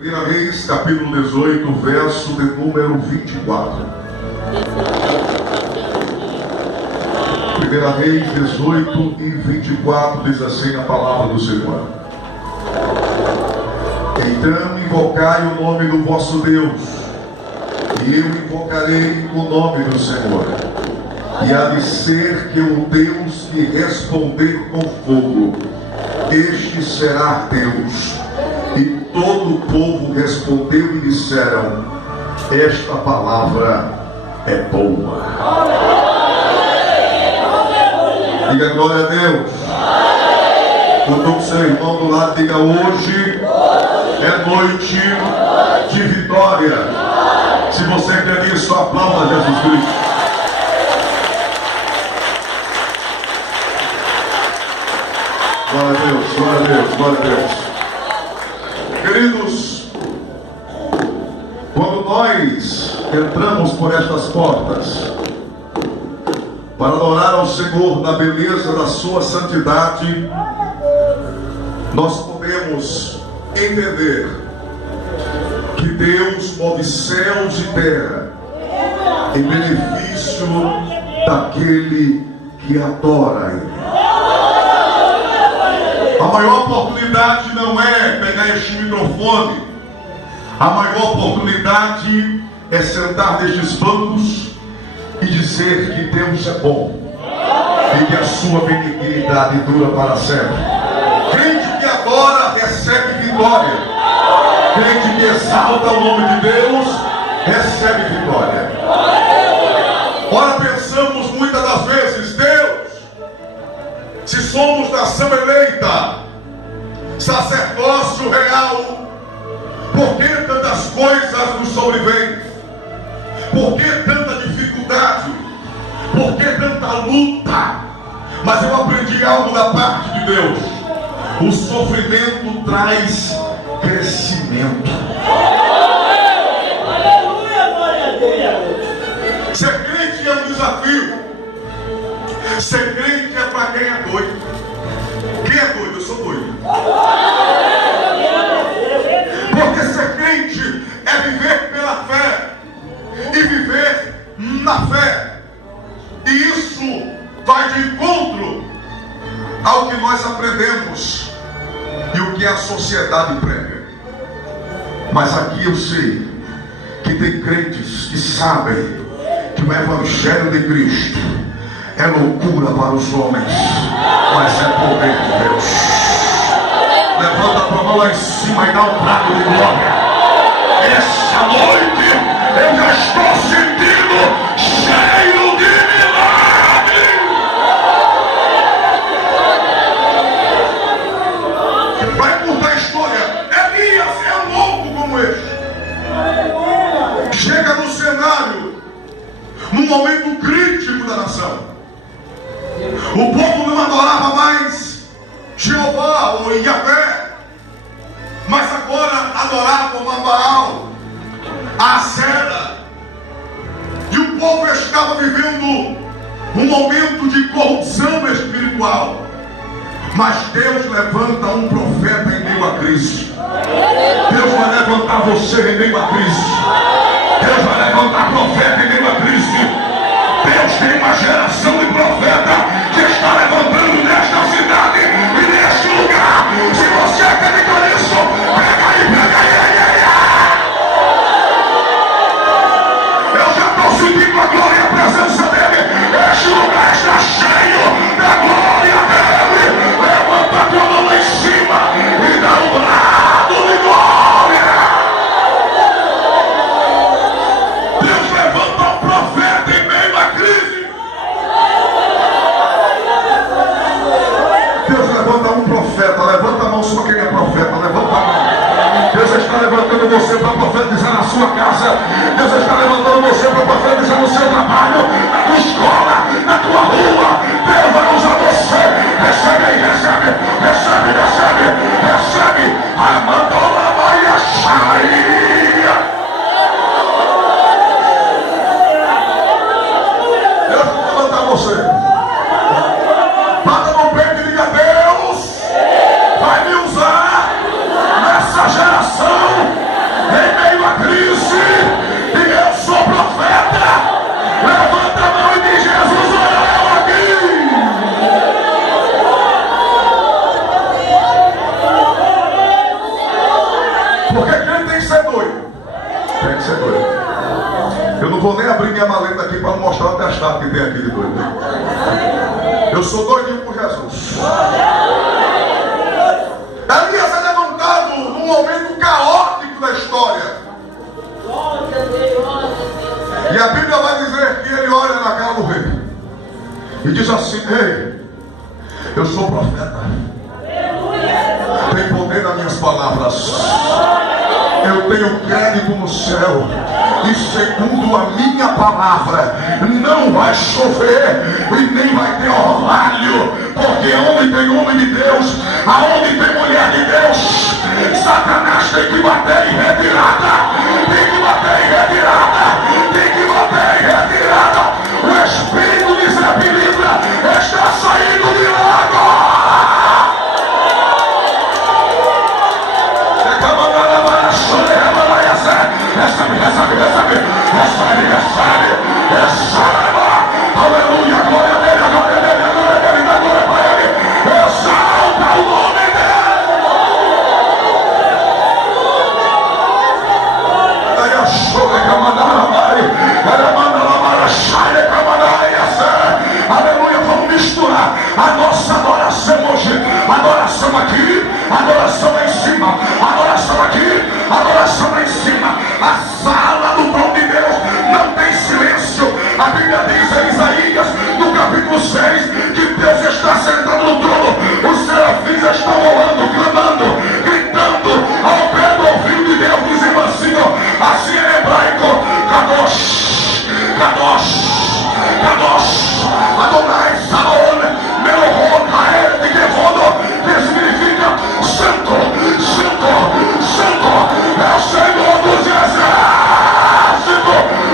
Primeira Reis, capítulo 18, verso de número 24. Primeira Reis 18 e 24 diz assim a palavra do Senhor: Então invocai o nome do vosso Deus, e eu invocarei o nome do Senhor. E há de ser que o Deus que responder com fogo, este será Deus. E todo o povo respondeu e disseram: esta palavra é boa. Diga glória a Deus. Quando o seu irmão do lado diga: hoje é noite de vitória. Se você quer isso, aplauda Jesus Cristo. Glória a Deus, glória a Deus, glória a Deus. Queridos, quando nós entramos por estas portas para adorar ao Senhor na beleza da sua santidade, nós podemos entender que Deus move céus e terra em benefício daquele que adora Ele. A maior oportunidade não é pegar este microfone. A maior oportunidade é sentar nestes bancos e dizer que Deus é bom e que a sua benignidade dura para sempre. Crente que adora recebe vitória. Crente que exalta o nome de Deus recebe vitória. Ora, pensamos muitas das vezes: Deus, se somos nação eleita, sacerdócio real, por que tantas coisas nos sobrevêm? Por que tanta dificuldade? Por que tanta luta? Mas eu aprendi algo da parte de Deus: o sofrimento traz crescimento. Aleluia, glória a Deus. Ser crente é um desafio. Ser crente é para quem é doido. Quem é doido? Eu sou doido. Porque ser crente é viver pela fé e viver na fé. E isso vai de encontro ao que nós aprendemos e o que a sociedade prega. Mas aqui eu sei que tem crentes que sabem que o Evangelho de Cristo é loucura para os homens, mas é poder de Deus. Levanta a tua mão lá em cima e dá um brado de glória. Essa noite eu já estou sentindo cheio de milagre. Vai contar a história. Elias é um louco como este. Chega no cenário, num momento crítico da nação. O povo não adorava mais Jeová ou Yahvé, mas agora adoravam a Baal, a Acera. E o povo estava vivendo um momento de corrupção espiritual. Mas Deus levanta um profeta em meio à crise. Deus vai levantar você em meio à crise. Deus vai levantar profeta em meio à crise. Deus tem uma geração de profeta que está levantando nesta cidade e neste lugar. Se você acredita nisso, pega aí, pega aí. Eu já estou sentindo a glória e a presença dele. Este lugar está cheio da glória dele. Levanta a tua mão lá em cima e dá um brado de glória. Deus levanta um profeta em meio à crise. Deus levanta um profeta. Levanta a mão só quem é profeta. Levanta a mão. Deus está levantando você para profetizar na sua casa. Deus está levantando você para profetizar no seu trabalho, na tua escola, na tua rua. Deus vai usar você. Recebe aí, recebe, recebe, recebe, recebe. A mandola vai sair. Deus vai levantar você. Bata no peito e diga: Deus vai me usar nessa geração Porque quem tem que ser doido? Tem que ser doido. Eu não vou nem abrir minha maleta aqui para não mostrar o atestado que tem aqui de doido. Eu sou doidinho por Jesus. Elias é levantado num momento caótico da história. E a Bíblia vai dizer que ele olha na cara do rei e diz assim: ei, eu sou profeta, tem poder nas minhas palavras, eu tenho crédito no céu, e segundo a minha palavra não vai chover e nem vai ter orvalho, porque onde tem homem de Deus, aonde tem mulher de Deus, Satanás tem que bater em retirada, tem que bater em retirada, tem que bater em retirada. O Espírito desequilibra está saindo de lá agora. Recebe. Aleluia, glória a Deus, glória a Deus, glória a Deus, glória a Ele. Exalta o nome dele. Aí a chora que a aleluia, vamos misturar a nossa adoração hoje. Adoração aqui, adoração lá em cima, adoração aqui, adoração lá em cima. A sala do trono de Deus não tem silêncio. A Bíblia diz em Isaías, no capítulo 6, que Deus está sentado no trono. Os serafins estão orando, clamando, gritando ao pé do ouvido de Deus, dizendo assim, assim em hebraico: Kadosh, Kadosh, Kadosh, Adonai Sabaoth, Melohon, Hael, Tekevodo, que significa santo, santo, santo, é o Senhor dos exércitos,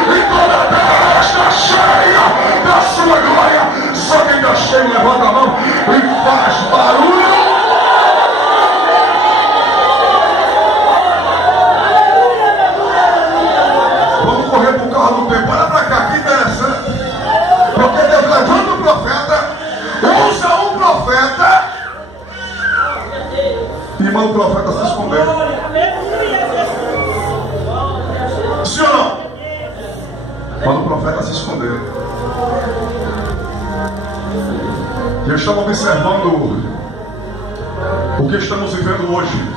e toda a terra está cheia da sua glória. Só quem está cheio levanta a mão e faz barulho. Vamos correr para o carro do tempo. Olha para cá, que interessante. Porque Deus levanta o profeta, usa o profeta e manda o profeta se esconder. Sim ou não? Manda o profeta se esconder. E eu estava observando o que estamos vivendo hoje.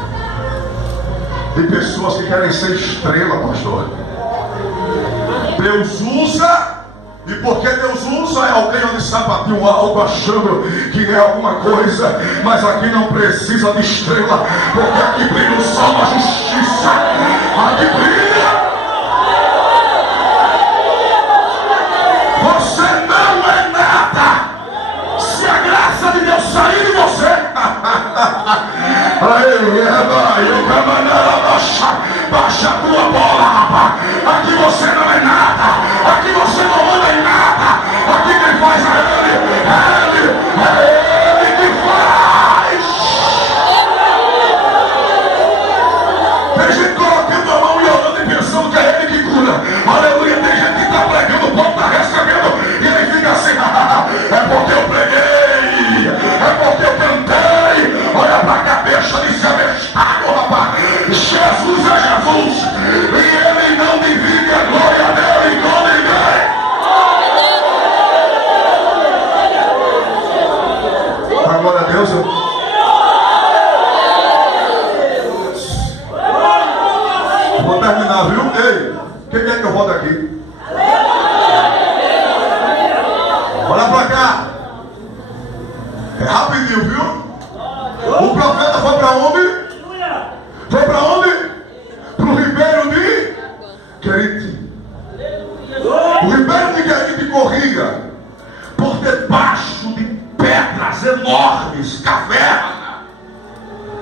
Tem pessoas que querem ser estrela, pastor. Deus usa. E porque Deus usa, é alguém de sapatinho alto achando que é alguma coisa, mas aqui não precisa de estrela, porque aqui brilha o sol da justiça, aqui brilha. Você não é nada se a graça de Deus sair de você. Baixa a tua bola, rapaz. Aqui você não é nada, aqui você não manda em nada, aqui quem faz é Ele que faz. Tem gente colocando a mão e orando e pensando que é Ele que cura. Aleluia, tem gente que está pregando, o povo está recebendo e ele fica assim: é porque eu preguei, é porque eu cantei. Olha para a cabeça de ser abestado, rapaz. Jesus é Jesus e Ele não divide a glória dele com ninguém. Glória a Deus. Vou terminar, viu? Ei, quem quer que eu volte aqui? Olha pra cá. É rapidinho, viu? O profeta foi pra onde? Foi pra onde? Pro ribeiro de Querite. O ribeiro de Querite corria por debaixo de pedras enormes, caverna.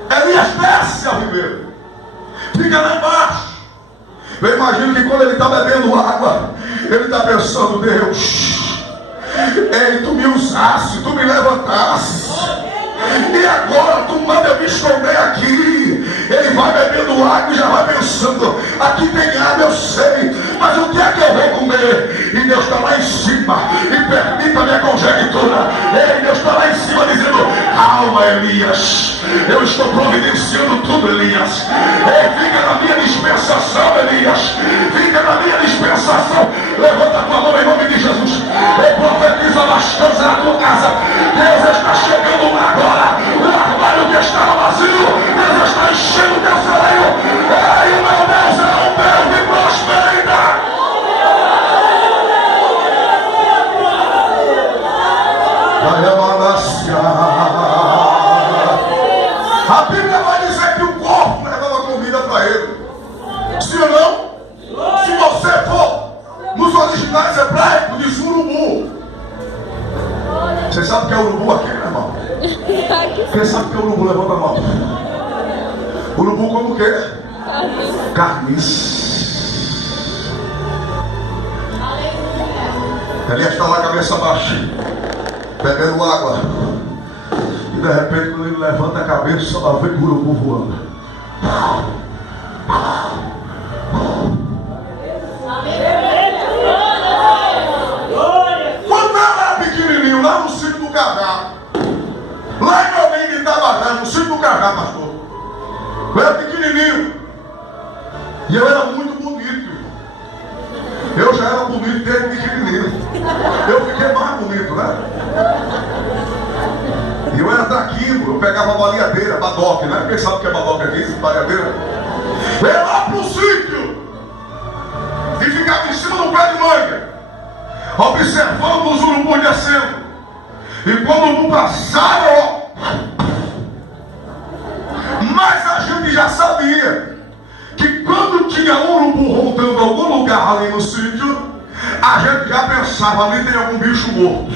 Elias desce ao ribeiro, fica lá embaixo. Eu imagino que quando ele está bebendo água, ele está pensando: Deus, ei, tu me usaste, tu me levantaste, e agora tu manda eu me esconder aqui. Ele vai bebendo água e já vai pensando: aqui tem água, eu sei, mas o que é que eu vou comer? E Deus está lá em cima, e permita-me a conjectura. Ei, Deus está lá em cima dizendo: calma, Elias, eu estou providenciando tudo, Elias. Ei, fica na carnes. Elias está lá, cabeça baixa, bebendo água. E de repente, quando ele levanta a cabeça, lá vem o urubu voando. Quando ela era pequenininho, lá no sítio do Cajá, lá em Além de Itabajá, no sítio do Cajá, pastor, eu era pequenininho e eu era muito bonito. Eu já era bonito desde pequenininho. Eu fiquei mais bonito, né? E eu era daqui, eu pegava baleadeira, badoque, né? Quem sabe o que é badoque aqui? Baleadeira. Eu ia lá pro sítio e ficava em cima do pé de manga, observando os urubus descendo. E quando o urubu passava, ó, mas a gente já sabia que quando tinha urubu rodando em algum lugar ali no sítio, a gente já pensava, ali tem algum bicho morto,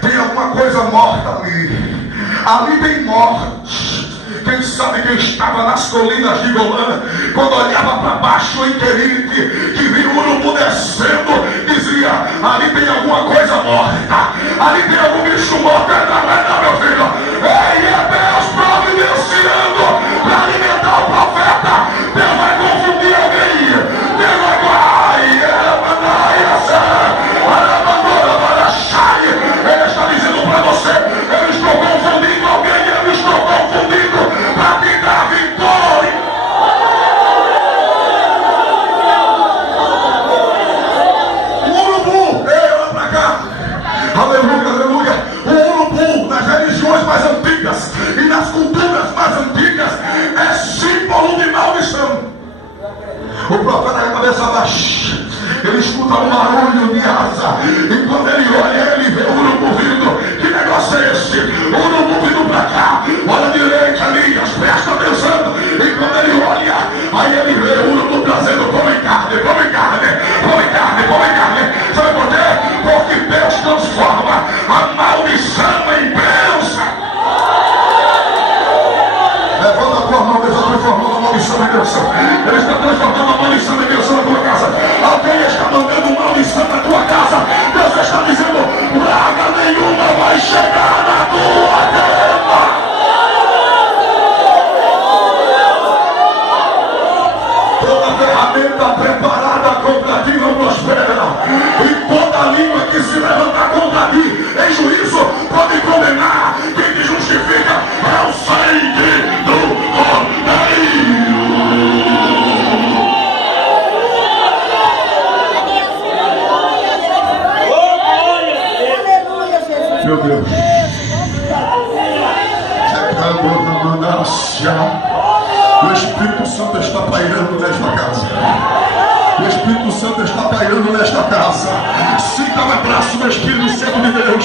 tem alguma coisa morta ali, ali tem morte. Quem sabe quem estava nas colinas de Golã, quando olhava para baixo em Querite, que viu o urubu descendo, dizia, ali tem alguma coisa morta, ali tem algum bicho morto. Não, meu filho. Ei, é Deus providenciando para alimentar o profeta. Deus vai confundir alguém. Deus vai Ele está dizendo para você, eu estou confundindo alguém, eu estou confundindo para te dar vitória. O urubu, ei, olha para cá. Aleluia, aleluia. O urubu, nas religiões mais antigas e nas culturas mais antigas, é símbolo de maldição. O profeta com a cabeça baixa, ele escuta um barulho de asa, e quando ele olha, ele vê o urubu vindo. Que negócio é esse? O urubu vindo para cá, olha a direita, Elias, presta atenção. E quando ele olha, aí ele vê o urubu trazendo come carne, come carne, come carne, come carne. Sabe por quê? Porque Deus transforma a maldição em bênção. Levanta a tua mão, Deus está transformando a maldição em bênção. Ele está transformando a maldição em bênção na tua casa. Alguém está mandando maldição na tua casa. Deus está dizendo, praga nenhuma vai chegar na tua terra. Toda ferramenta preparada contra ti não prospera. E toda língua que se levantar contra ti em juízo pode condenar. Quem te justifica é o sangue do Cordeiro. Meu Deus, o Espírito Santo está pairando nesta casa. O Espírito Santo está pairando nesta casa. Sinta o abraço do Espírito Santo de Deus.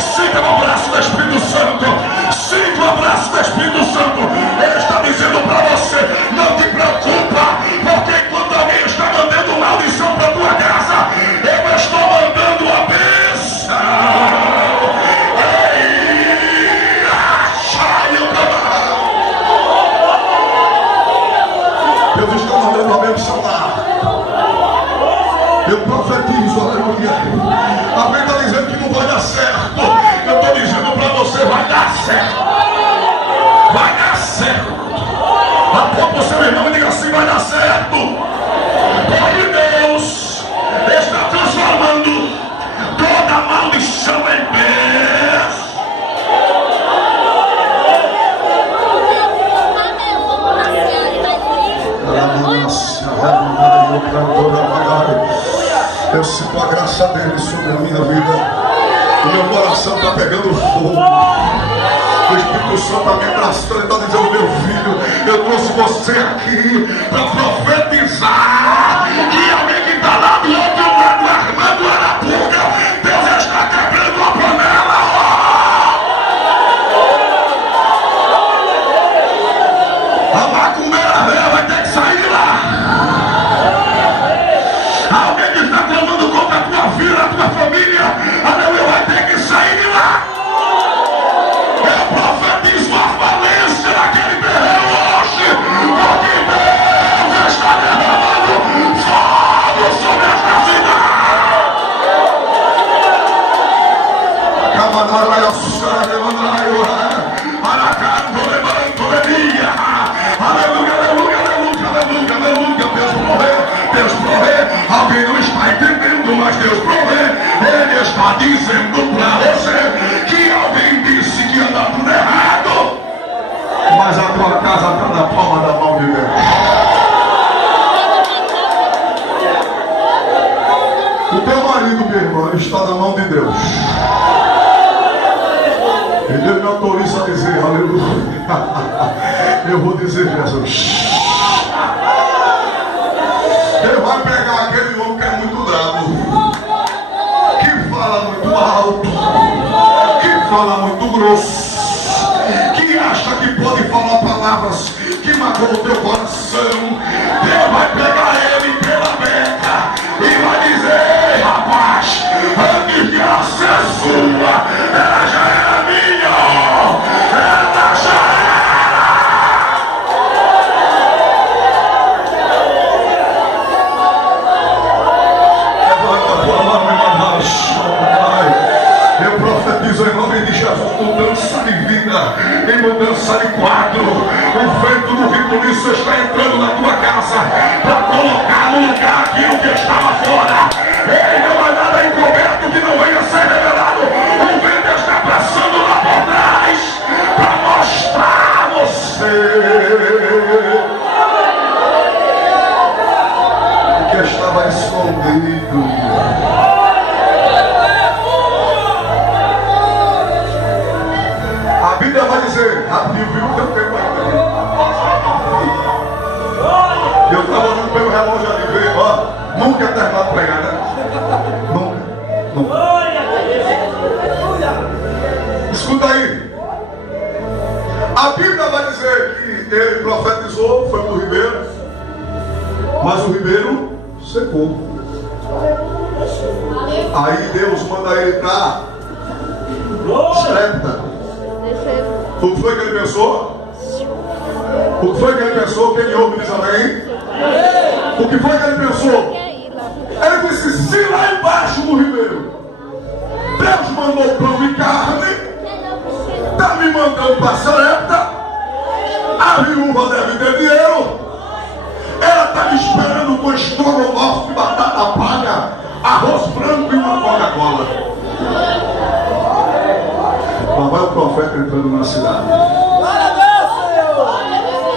Sinta o abraço do Espírito Santo. Sinta o abraço do Espírito Santo. Ele está dizendo para você, não te preocupa, porque quando alguém está mandando maldição para a tua casa, eu estou mandando a bênção. Deus está mandando abençoar. Eu profetizo, aleluia. Alguém está dizendo que não vai dar certo. Eu estou dizendo para você, vai dar certo. Vai dar certo. Aponta o seu irmão e diga assim, vai dar certo. Porque Deus está transformando toda maldição em bênção. Eu sinto a graça dele sobre a minha vida. O meu coração está pegando fogo. O Espírito Santo está me abraçando. Ele está dizendo, meu filho, eu trouxe você aqui para profetizar que alguém que está lá do outro lado armando a arapuca, Deus está quebrando a panela. A macumbeira velha vai ter que sair de lá. Alguém que está clamando contra a tua vida, a tua família, aleluia, vai ter que sair de lá. Eu profetizo a falência daquele terreno hoje, porque Deus muito, mas Deus provê. Ele está dizendo para você que alguém disse que anda tudo errado, mas a tua casa está na palma da mão de Deus. O teu marido, meu irmão, ele está na mão de Deus. E Deus me autoriza a dizer, aleluia. Eu vou dizer, Jesus. Ele vai pegar aquele homem que é muito bravo, que fala muito alto, que fala muito grosso, que acha que pode falar palavras que magoam o teu coração. Deus vai pegar ele pela beca e vai dizer: rapaz, antes de ela ser sua, ela já era minha. Ela já era. Levanta a tua mão e manda chorar. Eu profetizo em nome de Jesus mudança de vida e mudança de quadro. O vento do vitorioso está entrando na tua casa para colocar no lugar aquilo que estava fora. Ele não há nada encoberto que não venha ser revelado. O vento está passando lá por trás para mostrar a você o que estava escondido. A Bíblia vai dizer, rapidinho, viu? Teu tempo aí. Eu estava olhando pelo relógio ali, veio, ó. Nunca é terminado de pregar, né? Nunca. Escuta aí. A Bíblia vai dizer que ele profetizou, foi pro ribeiro, mas o ribeiro secou. Aí Deus manda ele para Sarepta. O que foi que ele pensou? O que foi que ele pensou? Quem ouve diz amém? O que foi que ele pensou? Ele disse: se lá embaixo no ribeiro Deus mandou pão e carne, está me mandando para Sarepta, a viúva deve ter dinheiro, ela está me esperando com estrogonofe, batata palha, arroz branco e uma Coca-Cola. Lá vai o profeta entrando na cidade.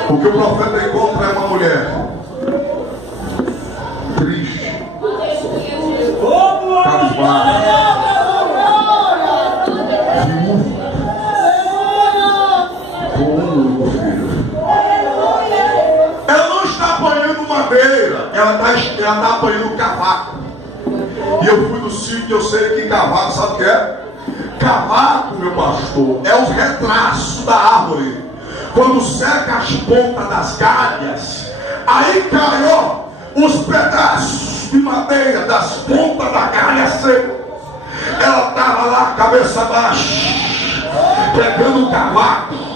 O que o profeta encontra é uma mulher triste, cabisbaixa, viúva, com um filho. Ela não está apanhando madeira, ela está apanhando cavaco. E eu fui no sítio, eu sei que cavaco, sabe o que é? Cavaco, meu pastor, é o retraço da árvore. Quando seca as pontas das galhas, aí caiu os pedaços de madeira das pontas da galha seca. Ela estava lá, cabeça baixa, pegando o cavaco.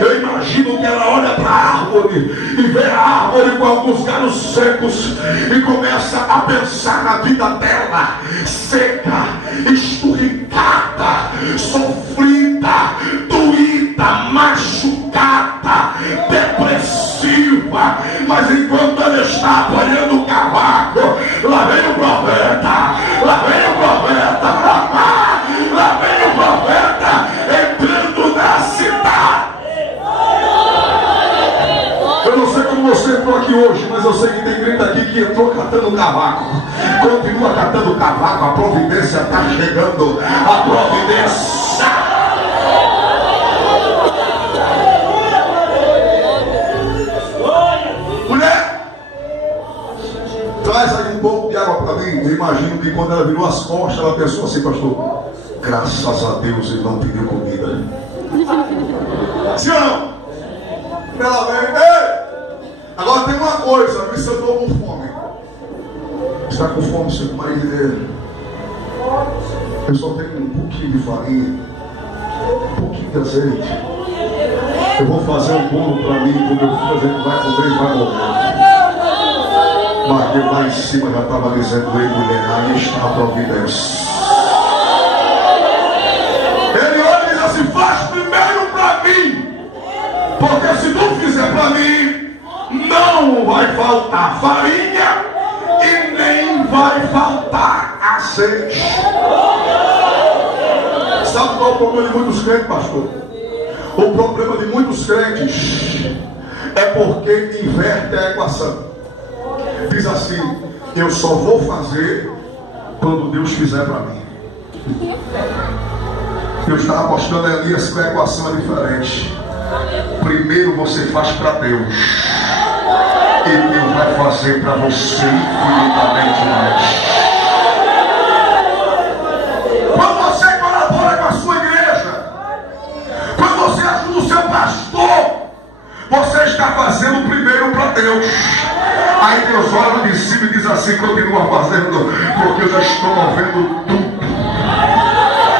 Eu imagino que ela olha para a árvore e vê a árvore com alguns galhos secos e começa a pensar na vida dela, seca, esturricada, sofrida, doída, machucada, depressiva. Mas enquanto ela está apanhando o cavaco, lá vem o profeta, lá vem o profeta, lá vem o profeta entrando na cidade. Eu não sei como você entrou aqui hoje, mas eu sei que tem gente aqui que entrou catando cavaco. Continua catando cavaco, a providência está chegando. A providência. Mulher, traz aí um pouco de água para mim. Eu imagino que quando ela virou as costas, ela pensou assim: pastor, graças a Deus ele não pediu comida. Sim ou não? Ela vem, ei! Agora tem uma coisa, vê se eu estou com fome. Está com fome, seu marido dele? Eu só tenho um pouquinho de farinha, um pouquinho de azeite. Eu vou fazer um bolo para mim, quando meu filho, a gente vai comer e vai morrer. Mas Deus lá em cima já estava dizendo: ei, mulher, aí está a providência. Ele olha e diz assim: faz primeiro para mim. Porque se tu fizer para mim, não vai faltar farinha e nem vai faltar azeite. Sabe qual é o problema de muitos crentes, pastor? O problema de muitos crentes é porque inverte a equação. Diz assim: eu só vou fazer quando Deus fizer para mim. Eu estava apostando em Elias que a equação é diferente. Primeiro você faz para Deus, e Deus vai fazer para você infinitamente mais. Quando você colabora com a sua igreja, quando você ajuda o seu pastor, você está fazendo primeiro para Deus. Aí Deus olha de cima e diz assim: continua fazendo, porque eu já estou movendo tudo.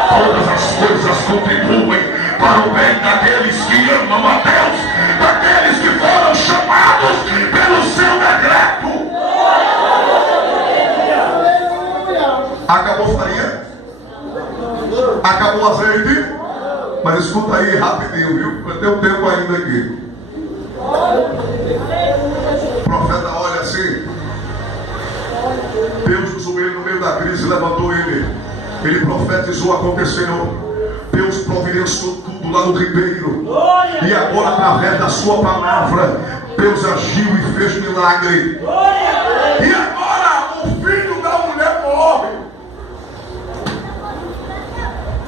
Todas as coisas contribuem para o bem daqueles que amam a Deus, daqueles que foram chamados pelo seu decreto. Acabou farinha? Acabou azeite? Mas escuta aí rapidinho, viu? Vai ter um tempo ainda aqui. O profeta olha assim. Deus usou ele no meio da crise, levantou ele. Ele profetizou acontecendo. Deus providenciou tudo lá no ribeiro. E agora, através da sua palavra, Deus agiu e fez milagre. E agora o filho da mulher morre.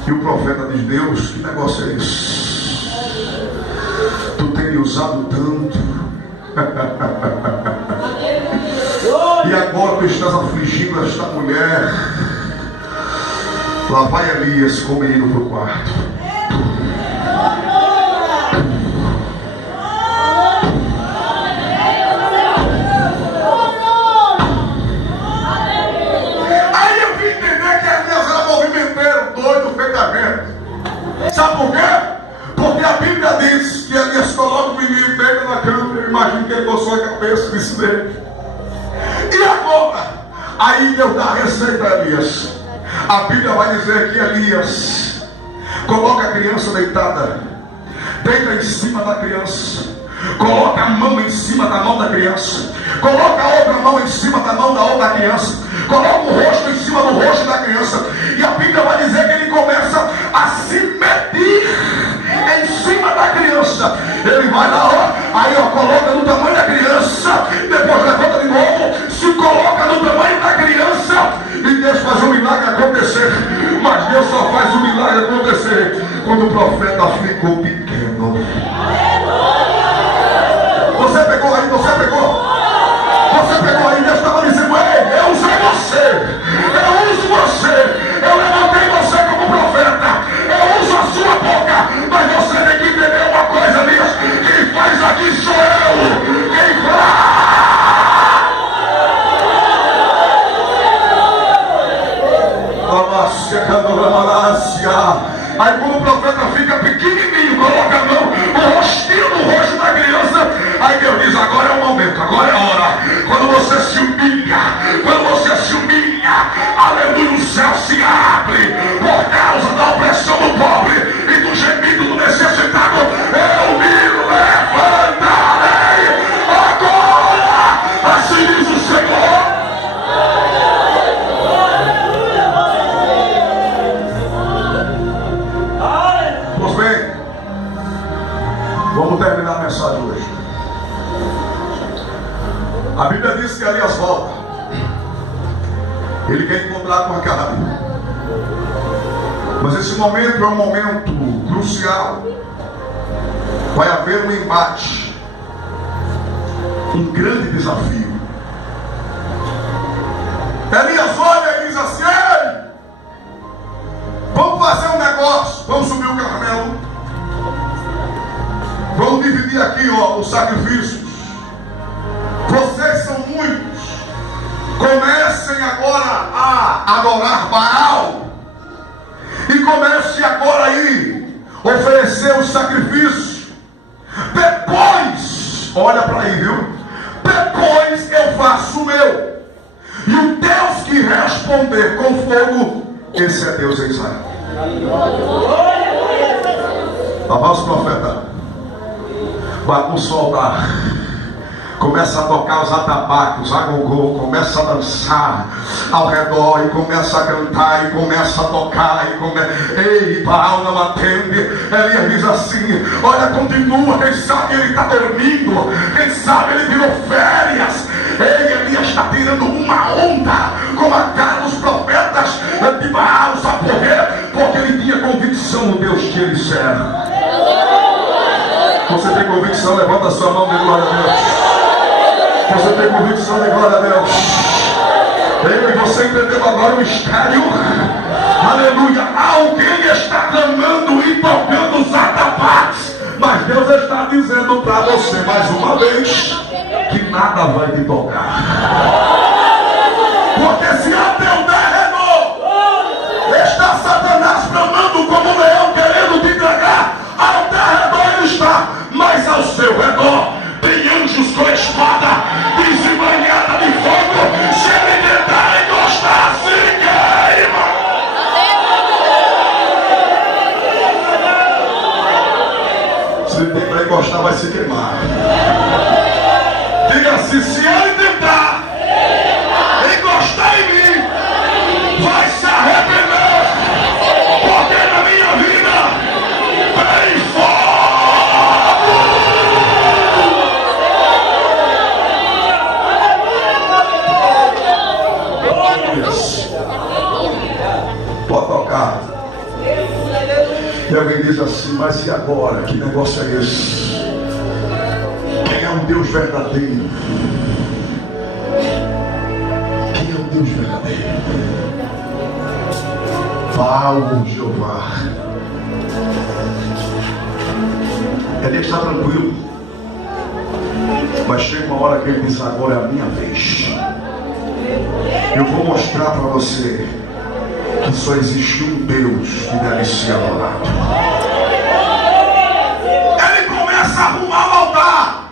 E o profeta diz: Deus, que negócio é esse? Tu tem me usado tanto. E agora tu estás afligindo esta mulher. Lá vai Elias com o menino para o quarto. Aí eu vim entender que Elias era movimenteiro, doido, feito a gente. Sabe por quê? Porque a Bíblia diz que Elias coloca o menino dele na cama. Eu imagino que ele coçou a cabeça desse dele. E agora? Aí Deus dá a receita a Elias. A Bíblia vai dizer que Elias coloca a criança deitada, deita em cima da criança, coloca a mão em cima da mão da criança, coloca a outra mão em cima da mão da outra criança, coloca o rosto em cima do rosto da criança. E a Bíblia vai dizer que ele começa a se medir em cima da criança. Ele vai lá, ó, aí ó, coloca no tamanho da criança, depois levanta de novo, se coloca no tamanho da criança, e Deus faz o milagre acontecer. Mas Deus só faz o milagre acontecer quando o profeta ficou pequeno. Você pegou aí, você pegou. Você pegou aí, Deus estava dizendo: ei, eu usei você, eu uso você, eu levantei você como profeta, eu uso a sua boca, mas você tem que entender uma coisa, Elias: quem faz aqui sou eu, quem faz. Aí quando o profeta fica pequenininho, coloca a mão, o rostinho no rosto da criança, aí Deus diz: agora é o momento, agora é a hora. Quando você se humilha, aleluia, o céu se abre por causa da opressão do pobre e do gemido do necessitado. Eu me levantarei agora, assim diz o Senhor. Pois bem, vamos terminar a mensagem hoje. A Bíblia diz que Elias volta. Ele quer encontrar com Acabe. Mas esse momento é um momento crucial. Vai haver um embate, um grande desafio. Elias olha e diz assim: ei, vamos fazer um negócio, vamos subir o Carmelo, vamos dividir aqui, ó, os sacrifícios. Vocês são muitos, comecem agora a adorar Baal, e comece agora aí oferecer os sacrifícios. Depois, olha para aí, viu? Depois eu faço o meu, e o Deus que responder com fogo, esse é Deus em Israel. Avança, profeta. Vá com o altar. Começa a tocar os atabaques, a gogô, começa a dançar ao redor e começa a cantar e começa a tocar Ei, Baal não atende. Elias diz assim: olha, continua, quem sabe ele está dormindo, quem sabe ele virou férias. Ei, Elias está tirando uma onda com a cara dos profetas de Baal. Sabe por quê? Porque ele tinha convicção no Deus que ele serve. Você tem convicção? Levanta a sua mão de glória a Deus. Você tem convicção de glória a Deus. Ei, você entendeu agora o mistério? Aleluia. Alguém está clamando e tocando os atabaques, mas Deus está dizendo para você mais uma vez que nada vai te tocar. Porque se ao teu derredor está Satanás bramando como um leão querendo te tragar, ao derredor ele está, mas ao seu redor tem anjos com espada desembanhada de fogo. Se ele tentar encostar, se queima. Se ele tentar encostar, vai se queimar. Diga assim: se ele tentar encostar em mim, vai se arrepender, porque na minha vida tem fogo. Pode tocar. E alguém diz assim: mas e agora? Que negócio é esse? Quem é um Deus verdadeiro? Quem é um Deus verdadeiro? Baal ou Jeová? Ele está tranquilo, mas chega uma hora que ele diz: agora é a minha vez. Eu vou mostrar para você que só existe um Deus que deve ser adorado. Ele começa a arrumar o altar.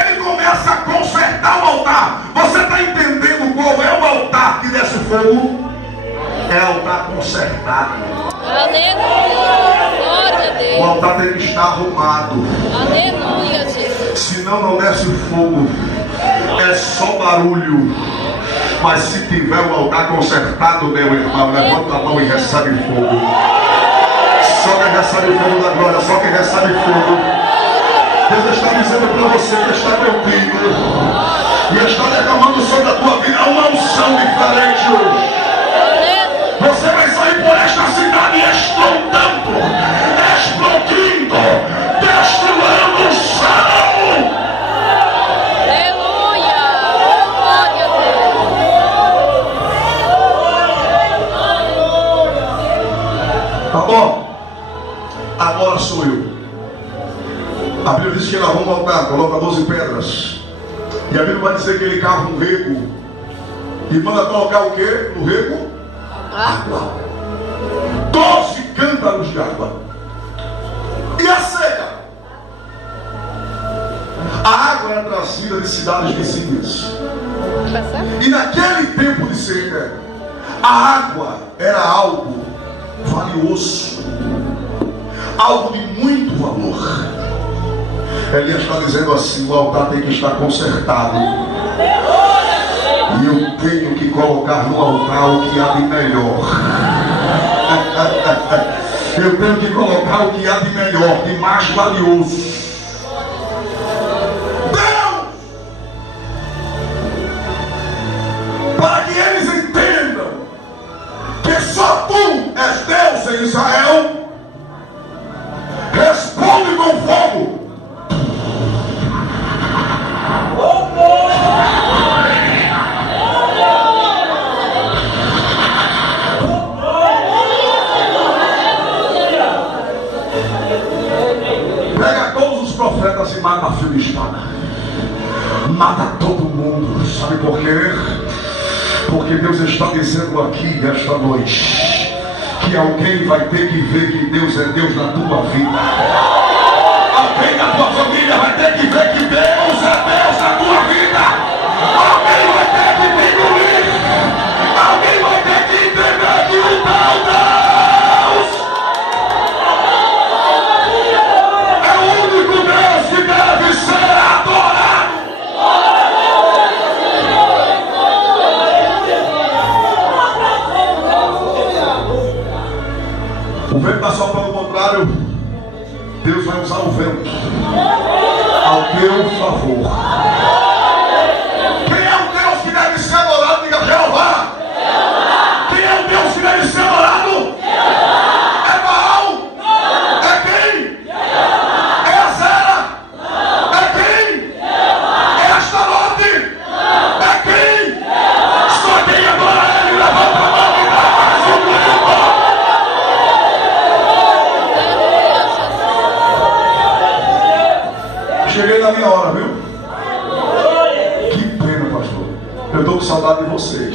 Ele começa a consertar o altar. Você está entendendo qual é o altar que desce fogo? É altar consertado. Aleluia, glória a Deus. O altar tem que estar arrumado. Aleluia, Jesus. Senão não desce fogo. É só barulho. Mas se tiver o altar consertado, meu irmão, levanta a mão e recebe fogo. Só quem recebe o fogo da glória, só quem recebe fogo. Deus está dizendo para você que está contigo e está derramando sobre a tua vida uma unção diferente hoje. Você vai sair por esta cidade explodindo, explodindo, destruindo o céu. Tá bom? Agora sou eu. A Bíblia diz que ele arruma o altar, coloca 12 pedras. E a Bíblia vai dizer que ele cava um rego e manda colocar o que no rego? Água. 12 cântaros de água. E a seca? A água era trazida de cidades vizinhas. E naquele tempo de seca, a água era algo valioso, algo de muito valor. Elias está dizendo assim: o altar tem que estar consertado, e eu tenho que colocar no altar o que há de melhor. Eu tenho que colocar o que há de melhor, de mais valioso. Deus, para que eles entendam que só tu és Deus em Israel, responde com fogo. Pega todos os profetas e mata a fio de espada. Mata todo mundo. Sabe por quê? Porque Deus está dizendo aqui esta noite que alguém vai ter que ver que Deus é Deus na tua vida. Alguém da tua família vai ter que ver que Deus é Deus na tua vida. Alguém vai ter que te engolir. Alguém vai ter que entender que o tal Deus é o único Deus que deve ser adorado. Eu estou com saudade de vocês.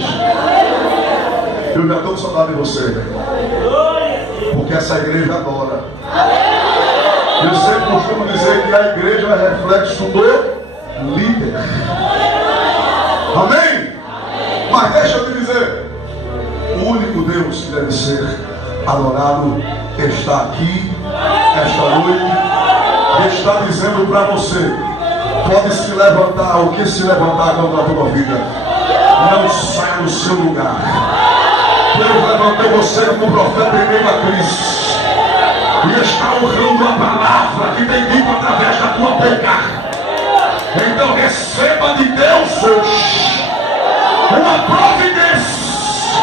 Eu já estou com saudade de você. Porque essa igreja adora. Eu sempre costumo dizer que a igreja é reflexo do líder. Amém? Mas deixa eu te dizer, o único Deus que deve ser adorado está aqui, esta noite, e está dizendo para você: pode se levantar, o que se levantar contra a tua vida, não saia do seu lugar. Deus levantou você como profeta em meio a crise, e está honrando a palavra que tem dito através da tua boca. Então receba de Deus hoje uma providência,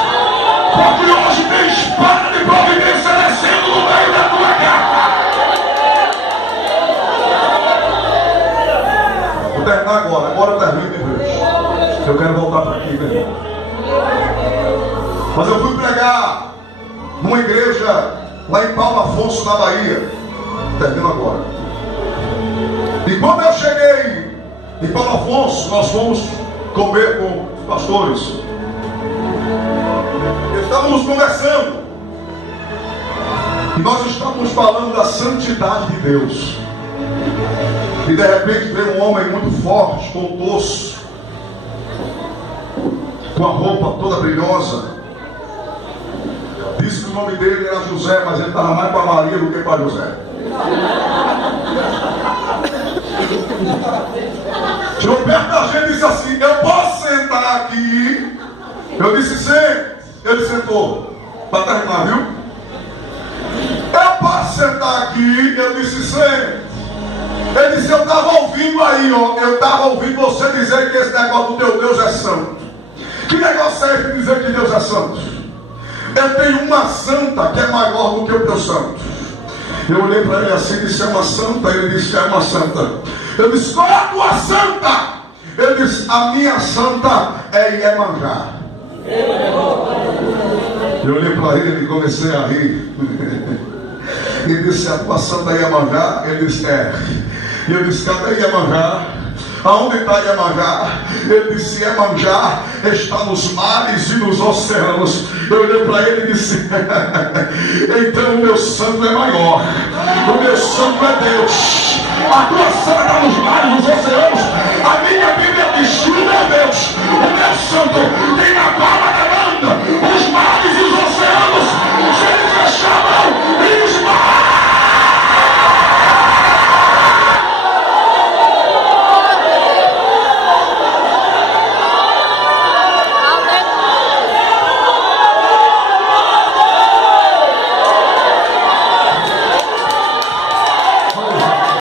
porque hoje tem espada de providência descendo no meio da tua casa. Vou terminar agora eu termino de vez. Eu quero voltar para aqui, meu irmão. Mas eu fui pregar numa igreja lá em Paulo Afonso, na Bahia. Termino agora. E quando eu cheguei em Paulo Afonso, nós fomos comer com os pastores. Estávamos conversando. E nós estávamos falando da santidade de Deus. E de repente veio um homem muito forte, com o torso, com a roupa toda brilhosa. Disse que o nome dele era José, mas ele estava mais para Maria do que para José. Chegou perto da gente e disse assim: eu posso sentar aqui? Eu disse: sente. Ele sentou. Para terminar, viu? Eu posso sentar aqui? Eu disse: sente. Ele disse: eu estava ouvindo aí, ó. Eu estava ouvindo você dizer que esse negócio do teu Deus é santo. Que negócio é esse de dizer que Deus é santo? Eu tenho uma santa que é maior do que o teu santo. Eu olhei para ele assim e disse: é uma santa? Ele disse: é uma santa. Eu disse: qual é a tua santa? Ele disse: a minha santa é Iemanjá. Eu olhei para ele e comecei a rir. Ele disse: a tua santa é Iemanjá? Ele disse: é. E eu disse: cadê Iemanjá? Aonde está Iemanjá? Ele disse: Iemanjá está nos mares e nos oceanos. Eu olhei para ele e disse: então o meu santo é maior. O meu santo é Deus. A tua santa está nos mares, nos oceanos. A minha Bíblia diz: o meu Deus, o meu santo